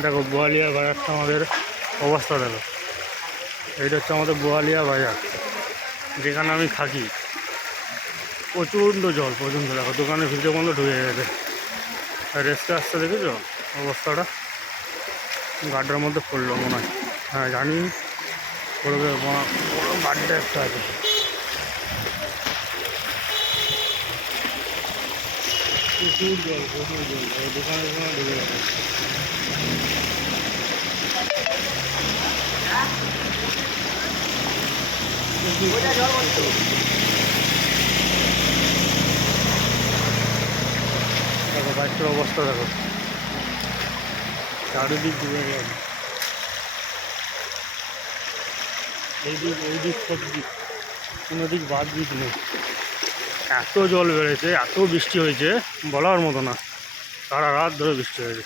দেখো বোয়ালিয়া বাজারটা আমাদের অবস্থা দেখো। এইটা হচ্ছে আমাদের বোয়ালিয়া বাজার, যেখানে আমি থাকি। প্রচণ্ড জল, প্রচণ্ড দেখো দোকানের ভিতরে বন্ধ ঢুকে গেছে। আর রেস্টে আসতে দেখেছো অবস্থাটা, গাড্ডার মধ্যে পড়লো মনে হয়। হ্যাঁ জানি, পড়বে, বড় গাড্ডা একটা আছে। প্রচুর জল, প্রচুর জল, দোকানে দোকানে ঢুকে গেছে। দেখো বাইকটার অবস্থা দেখো, চারিদিক ডুবে গেছে। এই দিক ওই দিক সব দিক, কোনো দিক বাদ দিক নেই। এত জল বেড়েছে, এত বৃষ্টি হয়েছে বলার মতো না, সারা রাত ধরে বৃষ্টি হয়েছে।